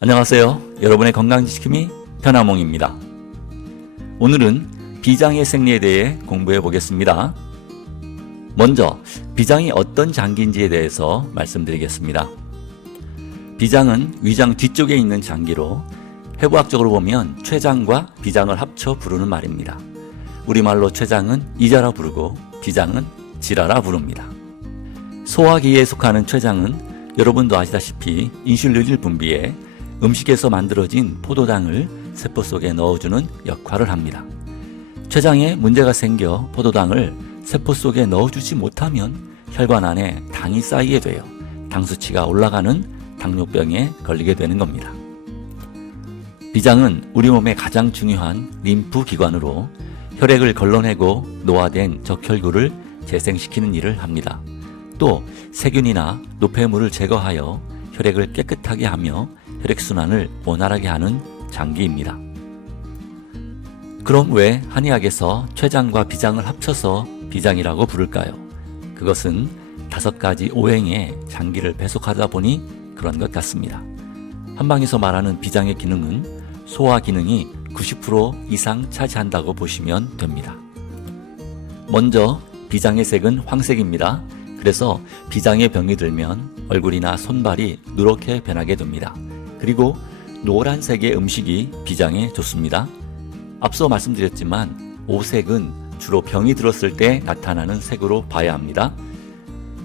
안녕하세요. 여러분의 건강지킴이 편하몽입니다. 오늘은 비장의 생리에 대해 공부해 보겠습니다. 먼저 비장이 어떤 장기인지에 대해서 말씀드리겠습니다. 비장은 위장 뒤쪽에 있는 장기로 해부학적으로 보면 췌장과 비장을 합쳐 부르는 말입니다. 우리말로 췌장은 이자라 부르고 비장은 지라라 부릅니다. 소화기에 속하는 췌장은 여러분도 아시다시피 인슐린을 분비해 음식에서 만들어진 포도당을 세포 속에 넣어주는 역할을 합니다. 췌장에 문제가 생겨 포도당을 세포 속에 넣어주지 못하면 혈관 안에 당이 쌓이게 되어 당 수치가 올라가는 당뇨병에 걸리게 되는 겁니다. 비장은 우리 몸의 가장 중요한 림프 기관으로 혈액을 걸러내고 노화된 적혈구를 재생시키는 일을 합니다. 또 세균이나 노폐물을 제거하여 혈액을 깨끗하게 하며 혈액순환을 원활하게 하는 장기입니다. 그럼 왜 한의학에서 췌장과 비장을 합쳐서 비장이라고 부를까요? 그것은 5가지 오행의 장기를 배속하다 보니 그런 것 같습니다. 한방에서 말하는 비장의 기능은 소화 기능이 90% 이상 차지한다고 보시면 됩니다. 먼저 비장의 색은 황색입니다. 그래서 비장의 병이 들면 얼굴이나 손발이 누렇게 변하게 됩니다. 그리고 노란색의 음식이 비장에 좋습니다. 앞서 말씀드렸지만 오색은 주로 병이 들었을 때 나타나는 색으로 봐야 합니다.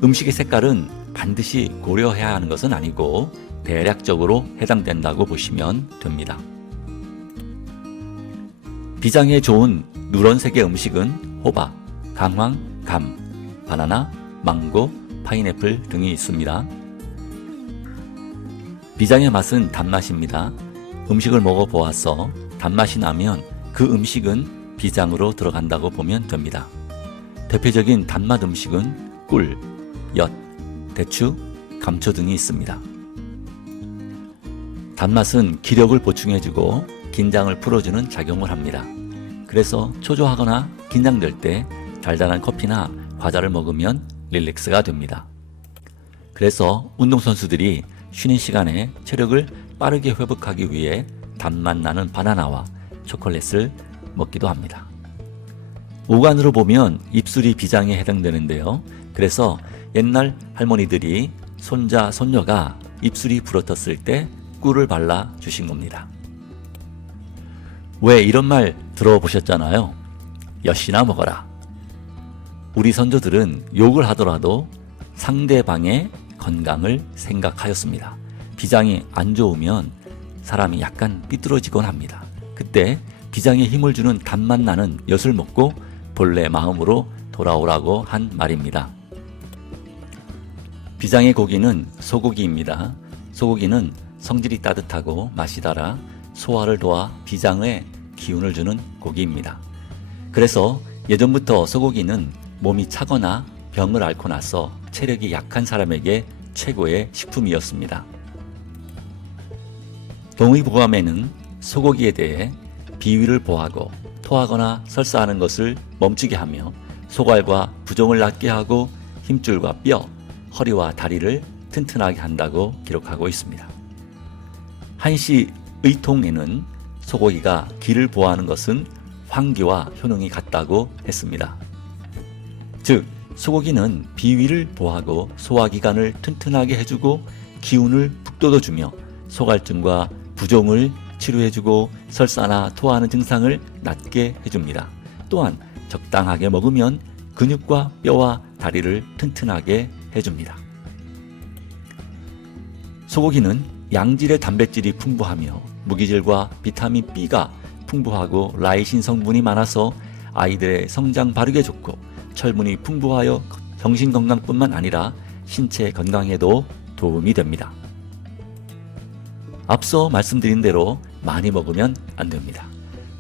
음식의 색깔은 반드시 고려해야 하는 것은 아니고 대략적으로 해당된다고 보시면 됩니다. 비장에 좋은 누런색의 음식은 호박, 강황, 감, 바나나, 망고, 파인애플 등이 있습니다. 비장의 맛은 단맛입니다. 음식을 먹어보아서 단맛이 나면 그 음식은 비장으로 들어간다고 보면 됩니다. 대표적인 단맛 음식은 꿀, 엿, 대추, 감초 등이 있습니다. 단맛은 기력을 보충해주고 긴장을 풀어주는 작용을 합니다. 그래서 초조하거나 긴장될 때 달달한 커피나 과자를 먹으면 릴렉스가 됩니다. 그래서 운동선수들이 쉬는 시간에 체력을 빠르게 회복하기 위해 단맛 나는 바나나와 초콜릿을 먹기도 합니다. 오간으로 보면 입술이 비장에 해당되는데요. 그래서 옛날 할머니들이 손자, 손녀가 입술이 부러졌을 때 꿀을 발라 주신 겁니다. 왜 이런 말 들어보셨잖아요. 엿이나 먹어라. 우리 선조들은 욕을 하더라도 상대방의 건강을 생각하였습니다. 비장이 안 좋으면 사람이 약간 삐뚤어지곤 합니다. 그때 비장에 힘을 주는 단맛 나는 엿을 먹고 본래 마음으로 돌아오라고 한 말입니다. 비장의 고기는 소고기입니다. 소고기는 성질이 따뜻하고 맛이 달아 소화를 도와 비장에 기운을 주는 고기입니다. 그래서 예전부터 소고기는 몸이 차거나 병을 앓고 나서 체력이 약한 사람에게 최고의 식품이었습니다. 동의보감에는 소고기에 대해 비위를 보하고 토하거나 설사하는 것을 멈추게 하며 소갈과 부종을 낫게 하고 힘줄과 뼈, 허리와 다리를 튼튼하게 한다고 기록하고 있습니다. 한시 의통에는 소고기가 기를 보하는 것은 황기와 효능이 같다고 했습니다. 즉 소고기는 비위를 보하고 소화기관을 튼튼하게 해주고 기운을 북돋워주며 소갈증과 부종을 치료해주고 설사나 토하는 증상을 낫게 해줍니다. 또한 적당하게 먹으면 근육과 뼈와 다리를 튼튼하게 해줍니다. 소고기는 양질의 단백질이 풍부하며 무기질과 비타민 B가 풍부하고 라이신 성분이 많아서 아이들의 성장 발육에 좋고 철분이 풍부하여 정신건강뿐만 아니라 신체 건강에도 도움이 됩니다. 앞서 말씀드린 대로 많이 먹으면 안 됩니다.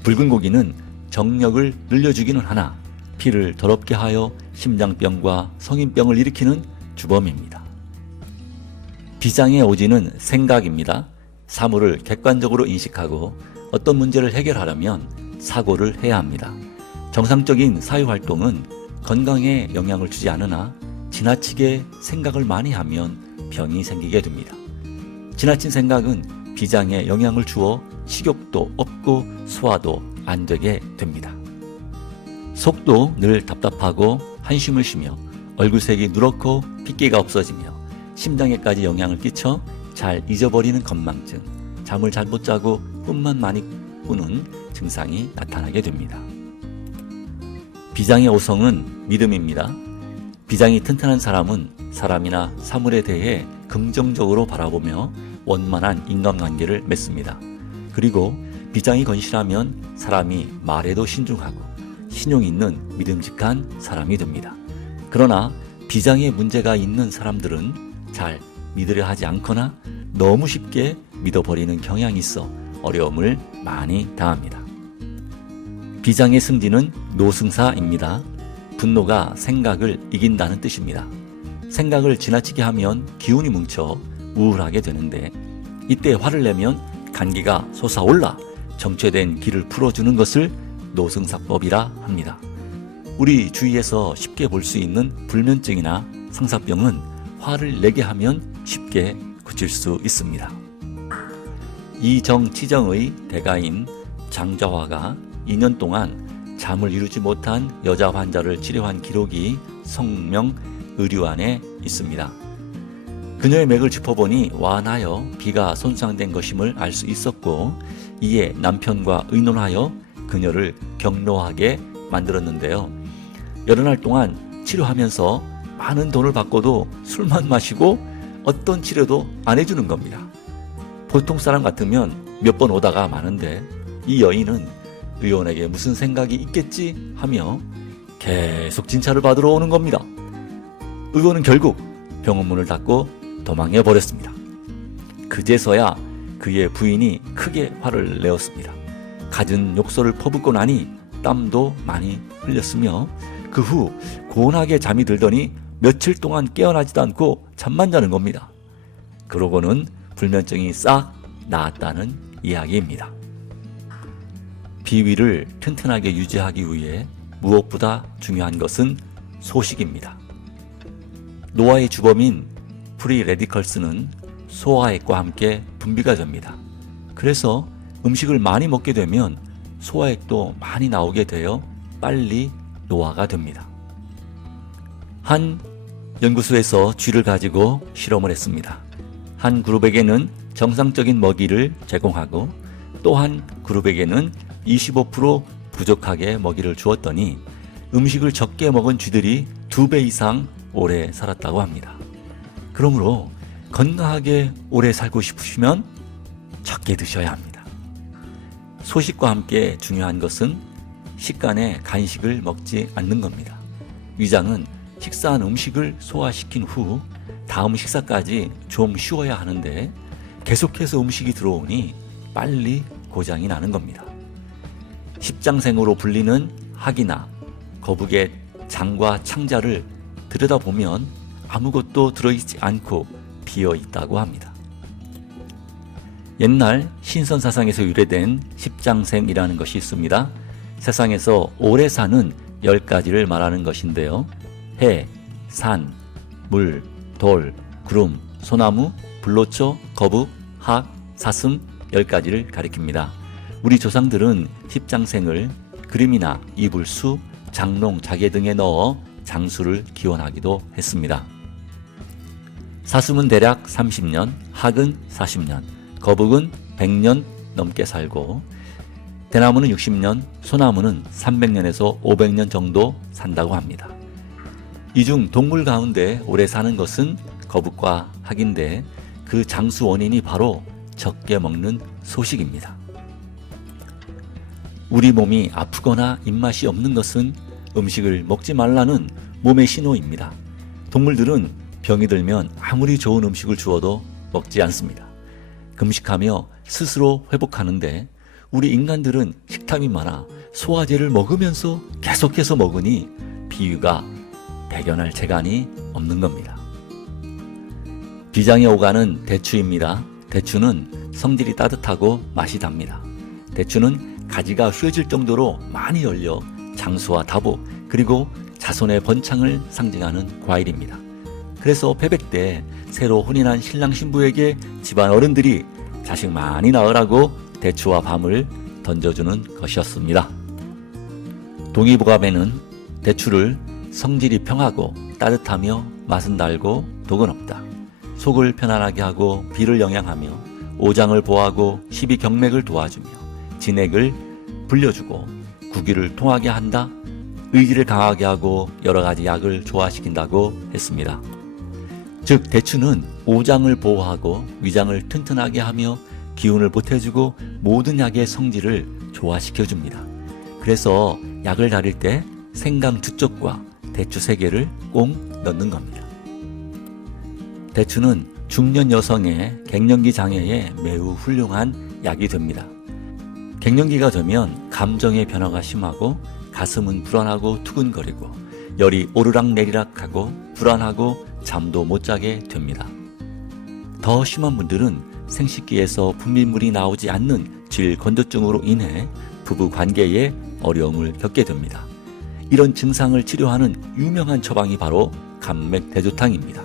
붉은 고기는 정력을 늘려주기는 하나 피를 더럽게 하여 심장병과 성인병을 일으키는 주범입니다. 비장의 오지는 생각입니다. 사물을 객관적으로 인식하고 어떤 문제를 해결하려면 사고를 해야 합니다. 정상적인 사회활동은 건강에 영향을 주지 않으나 지나치게 생각을 많이 하면 병이 생기게 됩니다. 지나친 생각은 비장에 영향을 주어 식욕도 없고 소화도 안 되게 됩니다. 속도 늘 답답하고 한숨을 쉬며 얼굴색이 누렇고 핏기가 없어지며 심장에까지 영향을 끼쳐 잘 잊어버리는 건망증, 잠을 잘 못 자고 꿈만 많이 꾸는 증상이 나타나게 됩니다. 비장의 오성은 믿음입니다. 비장이 튼튼한 사람은 사람이나 사물에 대해 긍정적으로 바라보며 원만한 인간관계를 맺습니다. 그리고 비장이 건실하면 사람이 말에도 신중하고 신용 있는 믿음직한 사람이 됩니다. 그러나 비장에 문제가 있는 사람들은 잘 믿으려 하지 않거나 너무 쉽게 믿어버리는 경향이 있어 어려움을 많이 당합니다. 비장의 승진은 노승사입니다. 분노가 생각을 이긴다는 뜻입니다. 생각을 지나치게 하면 기운이 뭉쳐 우울하게 되는데 이때 화를 내면 간기가 솟아올라 정체된 기를 풀어주는 것을 노승사법이라 합니다. 우리 주위에서 쉽게 볼 수 있는 불면증이나 상사병은 화를 내게 하면 쉽게 고칠 수 있습니다. 이정치정의 대가인 장좌화가 2년 동안 잠을 이루지 못한 여자 환자를 치료한 기록이 성명 의료안에 있습니다. 그녀의 맥을 짚어보니 완하여 비가 손상된 것임을 알 수 있었고 이에 남편과 의논하여 그녀를 격노하게 만들었는데요. 여러 날 동안 치료하면서 많은 돈을 받고도 술만 마시고 어떤 치료도 안 해주는 겁니다. 보통 사람 같으면 몇 번 오다가 마는데 이 여인은 의원에게 무슨 생각이 있겠지 하며 계속 진찰을 받으러 오는 겁니다. 의원은 결국 병원 문을 닫고 도망해 버렸습니다. 그제서야 그의 부인이 크게 화를 내었습니다. 갖은 욕설을 퍼붓고 나니 땀도 많이 흘렸으며 그 후 고운하게 잠이 들더니 며칠 동안 깨어나지도 않고 잠만 자는 겁니다. 그러고는 불면증이 싹 나았다는 이야기입니다. 비위를 튼튼하게 유지하기 위해 무엇보다 중요한 것은 소식입니다. 노화의 주범인 프리 레디컬스는 소화액과 함께 분비가 됩니다. 그래서 음식을 많이 먹게 되면 소화액도 많이 나오게 되어 빨리 노화가 됩니다. 한 연구소에서 쥐를 가지고 실험을 했습니다. 한 그룹에게는 정상적인 먹이를 제공하고 또 한 그룹에게는 25% 부족하게 먹이를 주었더니 음식을 적게 먹은 쥐들이 2배 이상 오래 살았다고 합니다. 그러므로 건강하게 오래 살고 싶으시면 적게 드셔야 합니다. 소식과 함께 중요한 것은 식간에 간식을 먹지 않는 겁니다. 위장은 식사한 음식을 소화시킨 후 다음 식사까지 좀 쉬어야 하는데 계속해서 음식이 들어오니 빨리 고장이 나는 겁니다. 십장생으로 불리는 학이나 거북의 장과 창자를 들여다보면 아무것도 들어있지 않고 비어있다고 합니다. 옛날 신선사상에서 유래된 십장생이라는 것이 있습니다. 세상에서 오래 사는 10가지를 말하는 것인데요. 해, 산, 물, 돌, 구름, 소나무, 불로초, 거북, 학, 사슴 10가지를 가리킵니다. 우리 조상들은 십장생을 그림이나 이불수, 장롱, 자개 등에 넣어 장수를 기원하기도 했습니다. 사슴은 대략 30년, 학은 40년, 거북은 100년 넘게 살고 대나무는 60년, 소나무는 300년에서 500년 정도 산다고 합니다. 이 중 동물 가운데 오래 사는 것은 거북과 학인데 그 장수 원인이 바로 적게 먹는 소식입니다. 우리 몸이 아프거나 입맛이 없는 것은 음식을 먹지 말라는 몸의 신호입니다. 동물들은 병이 들면 아무리 좋은 음식을 주어도 먹지 않습니다. 금식하며 스스로 회복하는데 우리 인간들은 식탐이 많아 소화제를 먹으면서 계속해서 먹으니 비위가 배견할 재간이 없는 겁니다. 비장의 오간은 대추입니다. 대추는 성질이 따뜻하고 맛이 답니다. 대추는 가지가 휘어질 정도로 많이 열려 장수와 다보 그리고 자손의 번창을 상징하는 과일입니다. 그래서 패백 때 새로 혼인한 신랑 신부에게 집안 어른들이 자식 많이 낳으라고 대추와 밤을 던져주는 것이었습니다. 동의보감에는 대추를 성질이 평하고 따뜻하며 맛은 달고 독은 없다. 속을 편안하게 하고 비를 영양하며 오장을 보호하고 십이경맥을 도와주며 진액을 불려주고 구기를 통하게 한다. 의지를 강하게 하고 여러 가지 약을 조화시킨다고 했습니다. 즉 대추는 오장을 보호하고 위장을 튼튼하게 하며 기운을 보태주고 모든 약의 성질을 조화시켜줍니다. 그래서 약을 다릴 때 생강 2쪽과 대추 3개를 꼭 넣는 겁니다. 대추는 중년 여성의 갱년기 장애에 매우 훌륭한 약이 됩니다. 갱년기가 되면 감정의 변화가 심하고 가슴은 불안하고 투근거리고 열이 오르락내리락하고 불안하고 잠도 못 자게 됩니다. 더 심한 분들은 생식기에서 분비물이 나오지 않는 질건조증으로 인해 부부 관계에 어려움을 겪게 됩니다. 이런 증상을 치료하는 유명한 처방이 바로 감맥대조탕입니다.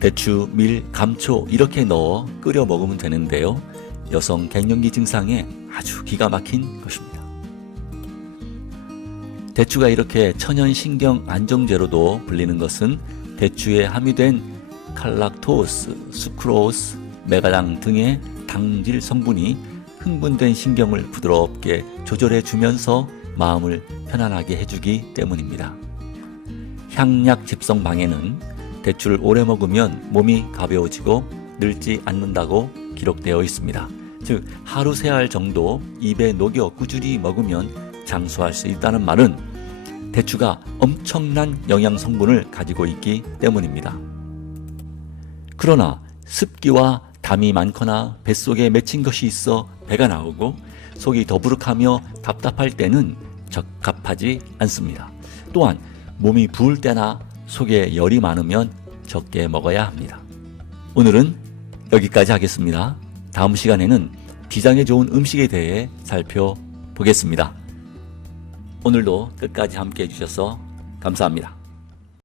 대추, 밀, 감초 이렇게 넣어 끓여 먹으면 되는데요. 여성 갱년기 증상에 아주 기가 막힌 것입니다. 대추가 이렇게 천연 신경 안정제로도 불리는 것은 대추에 함유된 칼락토스, 수크로스, 메가당 등의 당질 성분이 흥분된 신경을 부드럽게 조절해 주면서 마음을 편안하게 해주기 때문입니다. 향약 집성 방에는 대추를 오래 먹으면 몸이 가벼워지고 늙지 않는다고 기록되어 있습니다. 즉 하루 3알 정도 입에 녹여 꾸준히 먹으면 장수할 수 있다는 말은 대추가 엄청난 영양 성분을 가지고 있기 때문입니다. 그러나 습기와 담이 많거나 뱃속에 맺힌 것이 있어 배가 나오고 속이 더부룩하며 답답할 때는 적합하지 않습니다. 또한 몸이 부을 때나 속에 열이 많으면 적게 먹어야 합니다. 오늘은 여기까지 하겠습니다. 다음 시간에는 비장에 좋은 음식에 대해 살펴보겠습니다. 오늘도 끝까지 함께 해주셔서 감사합니다.